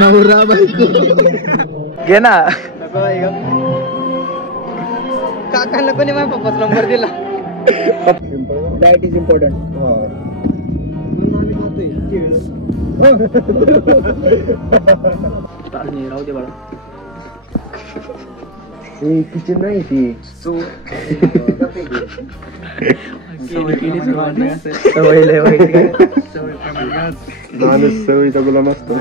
नवरा बायको घे ना. काकांना कोणी माझ्या पप्पाचा नंबर दिला. That is important. राहू दे बाळा. किचन नाही ती सवयीचा गुलाम असतो.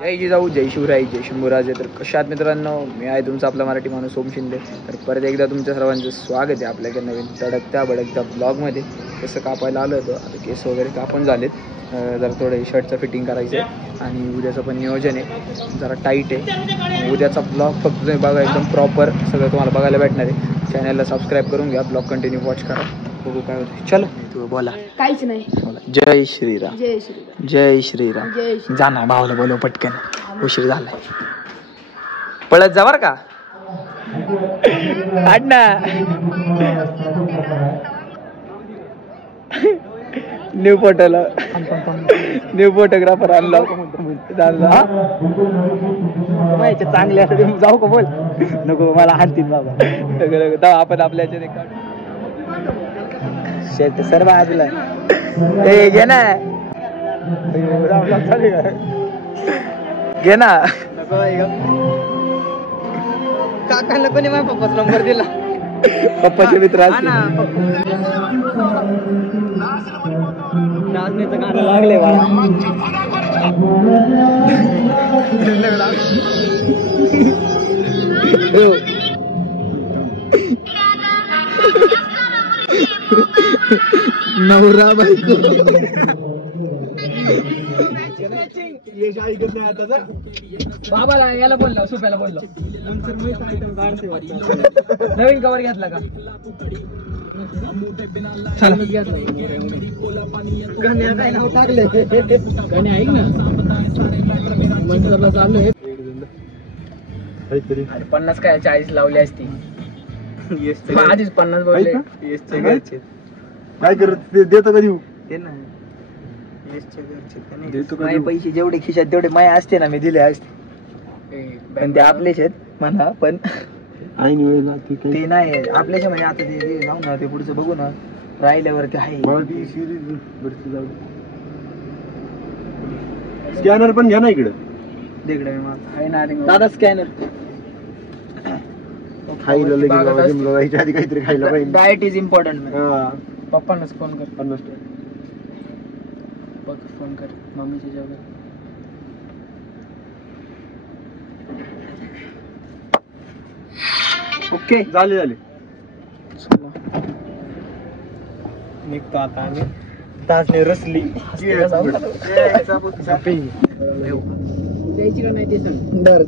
जय जिजाऊ, जय शिवराय, जय शंभूराजे. तर कशात मित्रांनो, मी आहे तुमचा आपला मराठी माणूस ओम शिंदे. तर परत एकदा तुमच्या सर्वांचं स्वागत आहे आपल्या नवीन तडकत्या भडकत्या ब्लॉगमध्ये. कसं कापायला आलं होतं, आता केस वगैरे कापून झालेत. जरा थोडं शर्टचं फिटिंग करायचं आहे आणि उद्याचं पण नियोजन आहे, जरा टाईट आहे. उद्याचा ब्लॉग फक्त तुम्ही बघा, एकदम प्रॉपर सगळं तुम्हाला बघायला भेटणार आहे. चॅनलला सबस्क्राईब करून घ्या, ब्लॉग कंटिन्यू वॉच करा, बघू काय होतं. चलो तू बोला. काहीच नाही. जय श्रीराम. जय श्रीराम. जय श्रीराम. जय जा ना भावाला बोलव पटकन, उशीर झालाय. पळत जा बर का. आड ना. न्यू फोटोला न्यू फोटोग्राफर आणला. चांगले असते जाऊ का बोल. नको मला हाणतील बाबा. आपण आपल्या शेत सर्व आजला घे ना. घे ना. काकांना कोणी माझ्या पप्पाचा नंबर दिला. पप्पाचे मित्र नाचण्याचं गाणं लागले बाळा. नवरा बायको बाबाला याला बोललो, सुप्याला बोललो. नवीन कवर घेतला का? काय नाव टाकले गाणे ऐक ना. चालू 50 काय 40 लावली असती. आधीच 50 बोलले. काय करत देतो कधी ते ना. माझे पैसे जेवढे खिशात तेवढे माय असते ना, मी दिले असते. पण ते आपलेच आहेत म्हणा, पण ते नाही आपल्याच्या म्हणजे. आता ते जाऊ ना, ते पुढचं बघू ना, राहिल्यावरती आहे. स्कॅनर पण घ्या ना इकडे. आहे ना दादा स्कॅनर. आधी काहीतरी खायला पाहिजे. Diet is important. पप्पांनाच फोन कर. फोन कर मम्मीच्या जेवढे. ओके झाले. निघतो आता आम्ही. तासने रसली द्यायची का नाही ते सांग. दर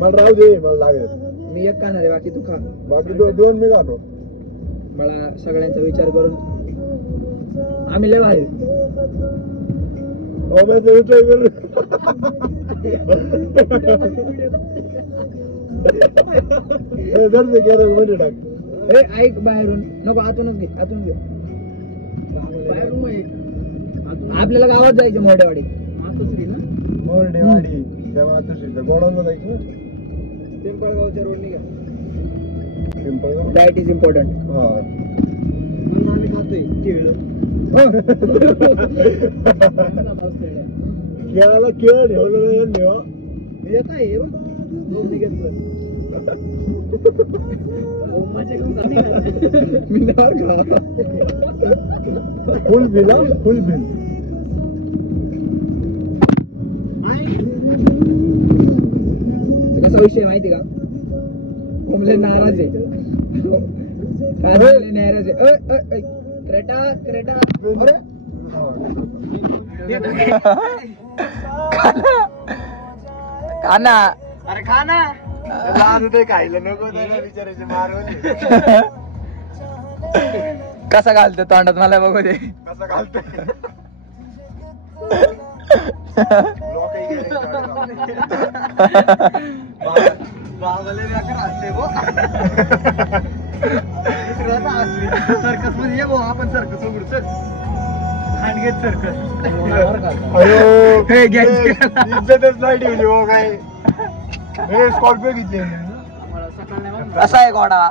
मला राहू दे, मला लागेल. मी एक खाणार आहे, बाकी तू खा. बाकी दोन मी खातो. मला सगळ्यांचा विचार करून आम्ही लय भारी. विचार करून ऐक, बाहेरून नको, आतूनच घे. आतून घे. आपल्याला गावात जायचं मोठेवाडी. मोरडेवाडी गोडाऊनला जायचं. पिंपळगावच्या रोडने घ्या. That is important. आम्ही खातोय खेळाला खेळ ठेवलं नाही. येत आहे फुल बिल. फुल बिल. कसा विषय माहिती का? कोमले नाराज आहे. नाराज आहे. क्रेटा खाना. अरे खाना. खायला नको विचारायचे मारवले. कसा घालतो तोंडात मला बघू दे. कसं घालतोय. सर्कस मध्ये ये भाऊ, आपण सर्कस उघडू. इज्जतच नाही ठेवली हो काय. स्कॉर्पिओ घेतली कसा आहे घोडा?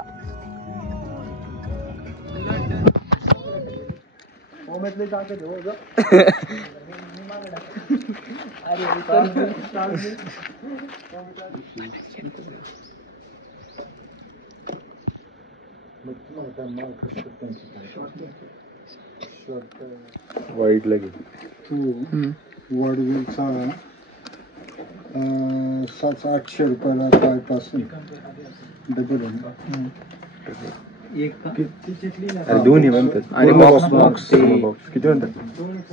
वाईट लागेल तू वडवीलचा 700-800 रुपयाला पायपासून डबल दोन्ही म्हणतात. आणि बॉक्स किती म्हणतात?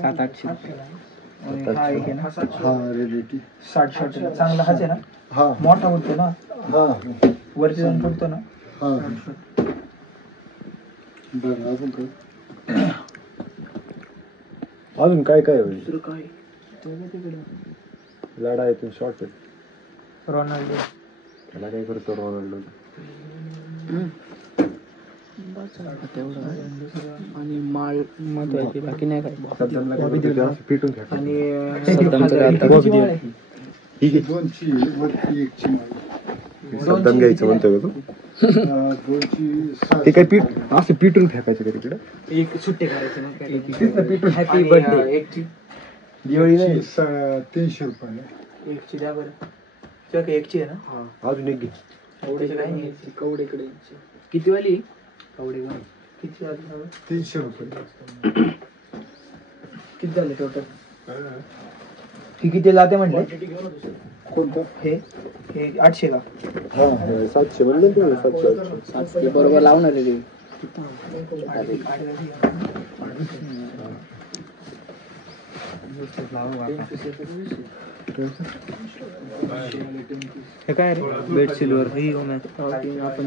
700-800. हा रिलेटिव्ह 60 चांगला हाच आहे ना? हा मोठा होतो ना, हा वरती जाऊन पडतो ना. हा बरं अजून काय अजून काय काय होईल? लढा येतो शॉर्ट रोनाल्डो त्याला काय करतो रोनाल्डो? आणि माळ महत्वाची, बाकी नाही काय. पिटून आणि दोनची वरती एकची सद्दाम घ्यायचं म्हणतो का तू? दोनची ते काय पीठ असं पिटून फेकायचं का तिकडं? एक सुट्टे करायचे हॅपी बर्थडे. एकची दिवाळी नाही, 300 रुपये एकची द्या बरं. चक एकची आहे ना? अजून एक घे. कवडेची काय नाही, कवडेकडे किती वाली? कवडे किती वाली? 300 रुपये. किती झाले टोटल? ती किती लाते म्हटलं? कोणतं? हे 800 का? हा 700 म्हणलं तुम्ही. 700 बरोबर लावणार आहे ते. हे काय रे? बेड सिल्वर आपण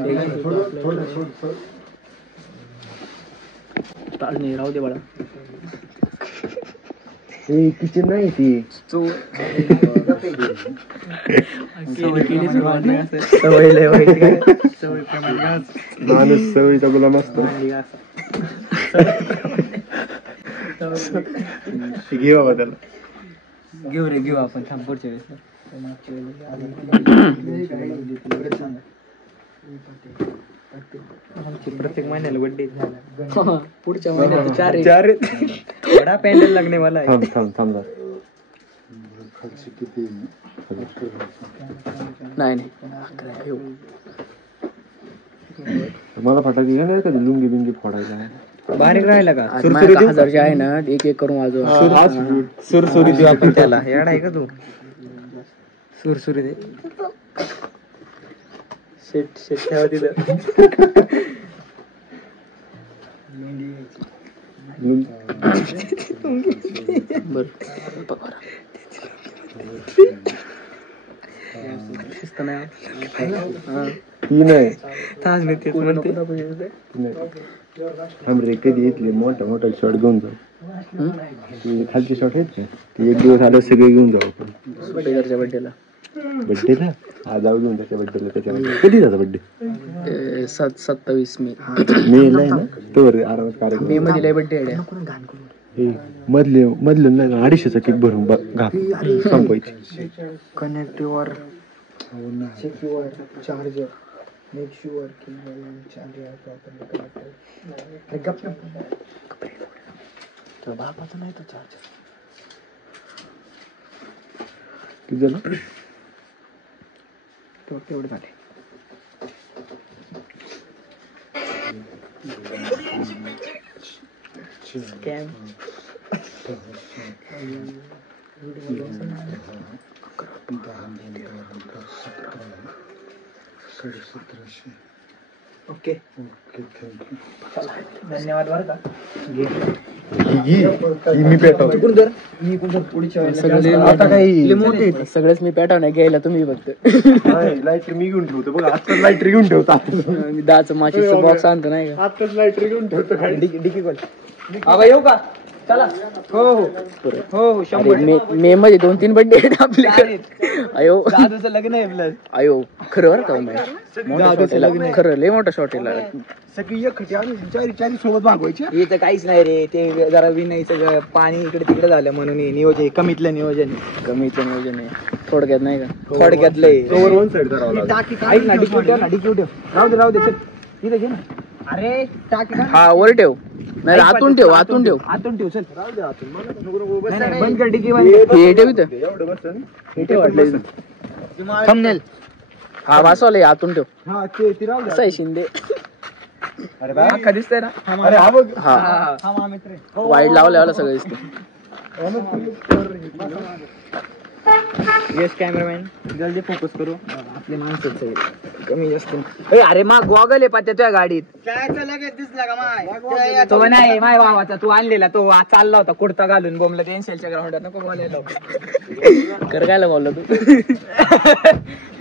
नाही राहू दे बाळा. किचन नाही ती माणूस सवयीचा गुलाम असतो. घे बाबा त्याला. घेऊ रे घेऊ आपण. थांब पुढच्या वेळेस प्रत्येक महिन्याला बर्थडे झाला. पुढच्या महिन्यात 4 बडा पॅन्डल लागणे मला. थांब नाही मला फटाके नाही का लुंगी बिंगी फोडायला बारीक राहिला का? 1000 आहे ना, एक एक करून वाजव. सुरसुरी देऊ आपण त्याला. येडा आहे का तू? सुरसुरी दे. शेट ठेवा तिथं. आमरे कधी येतले मोठा शॉट घेऊन जाऊ. खालचे शॉट आहेत का? ते एक दिवस आलं सगळे घेऊन जाऊ आपण. बर्थडेला आज जाऊ घेऊन त्याच्या बर्थडेला. त्याच्या कधी त्याचा बर्थडे? 27 मे. मेला आहे ना तो आरामात कार्यक्रम. मे मध्ये बर्थडे आहे. मधले नाही 250चा केक भरून संपवायची. कनेक्टिव्हर सिक्युअर चार्जर मेक शुअर की बापाचा नाही तो चार्जर. किती झालं? तेवढं झाले. स्कॅम ओके धन्यवाद बरं का. मी पेटव सगळेच मी पेटाव नाही घ्यायला तुम्ही फक्त. लायटर मी घेऊन ठेवतो बघा. आताच लायटर घेऊन ठेवतो. मी 10चं माचीचं बॉक्स आणतो नाही का? आताच लायटर घेऊन ठेवतो. डिकी कॉल. येऊ का? चला हो हो हो हो 100 मे मध्ये 2-3 बर्थडे आहेत आपले. अयो दादूचं लग्न आहे प्लस अयो खरं बरं का मोठा शॉट आहे खरं लय मोठा शॉट आहे. सगळी एक खटी आणि चारी सोबत भागवायची. हे तर काहीच नाही रे ते जरा विनायचं पाणी इकडे तिकडे झालं म्हणून हे नियोजन कमीतलं नियोजन आहे थोडक्यात नाही का थोडक्यातलं ओव्हर वन साइड करावं लागेल. ऐक ना डिक्यू ठेव ना डिक्यू ठेव राहू दे चल इथे घे ना अरे टाकी हा वर ठेव नाही आतून ठेव आतून ठेव चल राहू दे आतून. मला नको नको बस. नाही, बंद कर डिक्की बंद कर. हे ठेव इथं एवढं बसन. हे ठेव वाटलं थंबनेल हा वाचवाले आतून ठेव हा ते राहू दे. असं आहे शिंदे. अरे बाय. अख्खा दिसतंय ना अरे हा बघ. हा वाईट लावल्याला सगळं दिसतं. येस कॅमेरामॅन जल्दी फोकस करू आपले माणसंच आहे कमी जास्त ए अरे मा गॉगल आहे पात्या तुझ्या गाडीत तो नाही माय भावाचा तू आणलेला तो चालला होता कुर्ता घालून बोमला एनसीएलच्या ग्राउंडवर नको बोलायला कर काय बोलला तू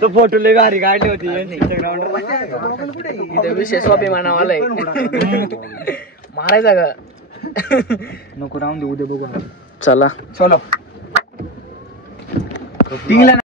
तो फोटो लय भारी काढली होती एनसीएलच्या ग्राउंडवर इथे विशेष स्वाभिमानावाला आहे मारायचा का नको राहून दे उद्या बघू चला चलो टिंगला